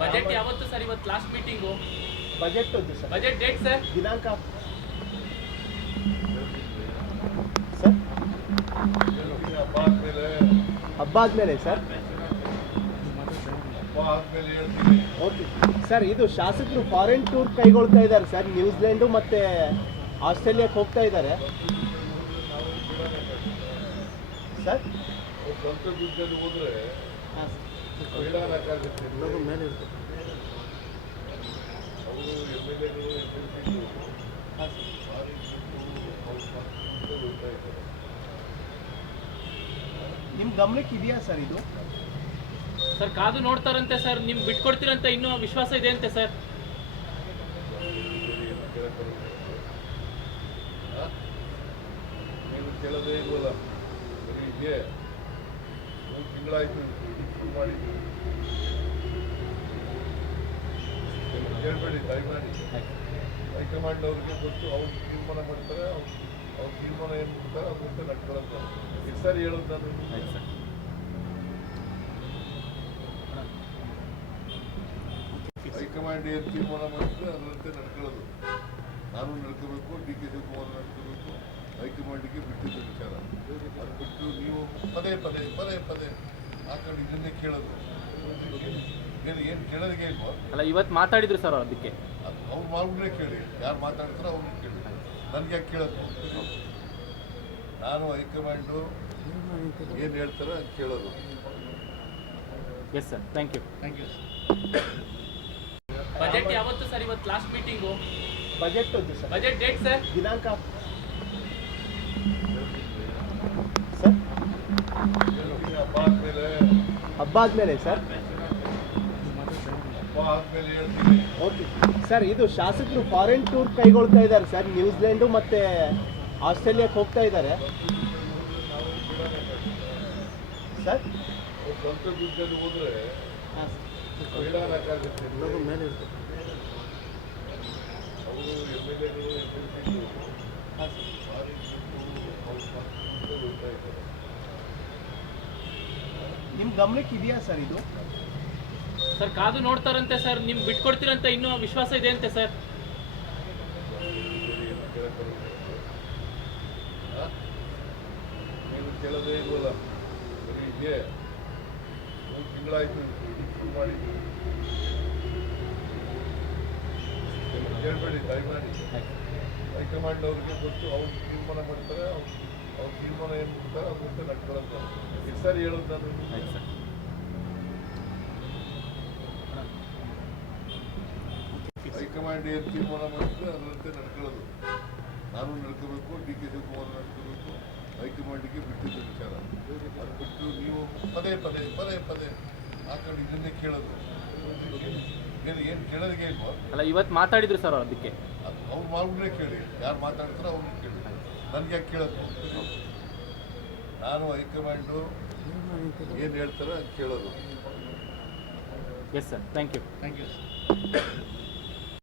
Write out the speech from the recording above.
Budget ಯಾವತ್ತು sir ಇವತ್ತು last meeting budget sir budget date sir ದಿನಾಂಕ? ಸರ್ ಹಬ್ಬ ಆದ್ಮೇಲೆ ಸರ್ ಓಕೆ ಸರ್ ಇದು ಶಾಸಕರು ಫಾರಿನ್ ಟೂರ್ ಕೈಗೊಳ್ತಾ ಇದ್ದಾರೆ ಸರ್ ನ್ಯೂಜಿಲೆಂಡು ಮತ್ತು ಆಸ್ಟ್ರೇಲಿಯಾಕ್ಕೆ ಹೋಗ್ತಾ ಇದ್ದಾರೆ. ಸರ್ ನಿಮ್ಮ ಗಮನಕ್ಕೆ ಇದೆಯಾ ಸರ್ ಇದು? ಸರ್ ಕಾದು ನೋಡ್ತಾರಂತೆ ಸರ್. ನಿಮ್ಗೆ ಬಿಟ್ಕೊಡ್ತೀರಂತ ಇನ್ನೂ ವಿಶ್ವಾಸ ಇದೆ ಅಂತೆ ಸರ್. ನೀನು ಕೇಳೋದೇ ಇಲ್ವಲ್ಲ? ಬರೀ ಮೂರು ತಿಂಗಳಾಯ್ತು ಶುರು ಮಾಡಿ ನೀವು ಕೇಳಬೇಡಿ ದಯಮಾಡಿ. ಹೈಕಮಾಂಡ್ ಅವ್ರಿಗೆ ಗೊತ್ತು ಅವ್ರು ತೀರ್ಮಾನ ಮಾಡ್ತಾರೆ ಅವ್ರು ಅವ್ರ ತೀರ್ಮಾನ ಏನು ಮಾಡ್ತಾರೆ ಅವ್ರ ಮುಂದೆ ನಡ್ಕೊಳ್ಳೋದು. ಎಷ್ಟು ಸಾರಿ ಹೇಳೋದು ನಾನು? ಹೈಕಮಾಂಡ್ ಏನು ತೀರ್ಮಾನ ಮಾಡ್ತಾರೆ ಅದರಂತೆ ನಡ್ಕೊಳ್ಳೋದು. ನಾನು ನಡ್ಕೋಬೇಕು ಡಿ ಕೆ ಶಿವಕುಮಾರ್ ನಡ್ಕೋಬೇಕು. ಹೈಕಮಾಂಡಿಗೆ ಬಿಟ್ಟಿದ್ದ ವಿಚಾರ. ಅದು ಬಿಟ್ಟು ನೀವು ಪದೇ ಪದೇ ಪದೇ ಪದೇ ಮಾತಾಡಿ ಇದನ್ನೇ ಕೇಳೋದು. ಏನು ಏನು ಕೇಳೋದಕ್ಕೆ ಇಲ್ವೋ? ಅಲ್ಲ ಇವತ್ತು ಮಾತಾಡಿದ್ರು ಸರ್ ಅದಕ್ಕೆ. ಅದು ಅವ್ರು ಅವ್ರನ್ನೇ ಕೇಳಿ. ಯಾರು ಮಾತಾಡ್ತಾರೋ ಅವ್ರನ್ನ ಕೇಳಿ. ನನಗೆ ಯಾಕೆ ಕೇಳೋದು? ನಾನು ಹೈಕಮಾಂಡು ಏನು ಹೇಳ್ತಾರೆ ಅದು ಕೇಳೋದು. Yes sir thank you thank you budget ಯಾವತ್ತು ಸರ್ ಇವತ್ತು last meeting budget sir budget date sir ದಿನಾಂಕ ಸರ್ ಹೇಳ್ತೀನಿ ಹಬ್ಬ ಆದ್ಮೇಲೆ ಹಬ್ಬ ಆದಮೇಲೆ ಸರ್? ಓಕೆ ಸರ್ ಇದು ಶಾಸಕರು ಫಾರಿನ್ ಟೂರ್ ಕೈಗೊಳ್ತಾ ಇದ್ದಾರೆ ಸರ್. ನ್ಯೂಜಿಲೆಂಡು ಮತ್ತು ಆಸ್ಟ್ರೇಲಿಯಾಕ್ಕೆ ಹೋಗ್ತಾ ಇದ್ದಾರೆ. ಸರ್? ಮೇಲೆ ನಿಮ್ಮ ಗಮನಕ್ಕೆ ಇದೆಯಾ ಸರ್ ಇದು? ಸರ್ ಕಾದು ನೋಡ್ತಾರಂತೆ ಸರ್. ನಿಮ್ಗೆ ಬಿಟ್ಕೊಡ್ತೀರಂತ ಇನ್ನೂ ವಿಶ್ವಾಸ ಇದೆ ಅಂತೆ ಸರ್. ಏನು ಕೇಳೋದೇ ಇಲ್ವಲ್ಲ ಬರೀ ಇದೆ. ಒಂದು ತಿಂಗಳಾಯ್ತು ಶುರು ಮಾಡಿದ್ದು. ಕೇಳಬೇಡಿ ದಯಮಾಡಿ. ಹೈಕಮಾಂಡ್ ಅವ್ರಿಗೆ ಗೊತ್ತು ಅವ್ರು ತೀರ್ಮಾನ ಮಾಡ್ತಾರೆ ಅವ್ರು ಅವ್ರ ಜೊತೆ ನಡ್ಕೊಳ್ಳೋದು ಸರ್ ಹೇಳೋದು ನಾನು ಹೈಕಮಾಂಡ್ ಏನು ತೀರ್ಮಾನ ಮಾಡಿದ್ರೆ ಅದರಂತೆ ನಡ್ಕೊಳ್ಳೋದು. ನಾನು ನಡ್ಕೋಬೇಕು ಡಿ ಕೆ ಶಿವಕುಮಾರ್ ನಡ್ಕೋಬೇಕು ಹೈಕಮಾಂಡಿಗೆ ಬಿಟ್ಟಿದ್ದ ವಿಚಾರ. ಅದು ಬಿಟ್ಟು ನೀವು ಪದೇ ಪದೇ ಪದೇ ಪದೇ ಮಾತಾಡಿ ಇದನ್ನೇ ಕೇಳೋದು. ಏನು ಏನು ಕೇಳೋದಿಗೆ ಇಲ್ವೋ ಅಲ್ಲ ಇವತ್ತು ಮಾತಾಡಿದ್ರು ಸರ್ ಅದಕ್ಕೆ. ಅದು ಅವ್ರು ಮಾಡ್ಬಿಟ್ರೆ ಕೇಳಿ. ಯಾರು ಮಾತಾಡ್ತಾರೋ ಅವ್ರನ್ನ ಕೇಳಿ. ನನಗೆ ಯಾಕೆ ಕೇಳೋದು? ನಾನು ಹೈಕಮಾಂಡು ಏನು ಹೇಳ್ತಾರೆ ಅದು ಕೇಳೋದು. Yes sir thank you thank you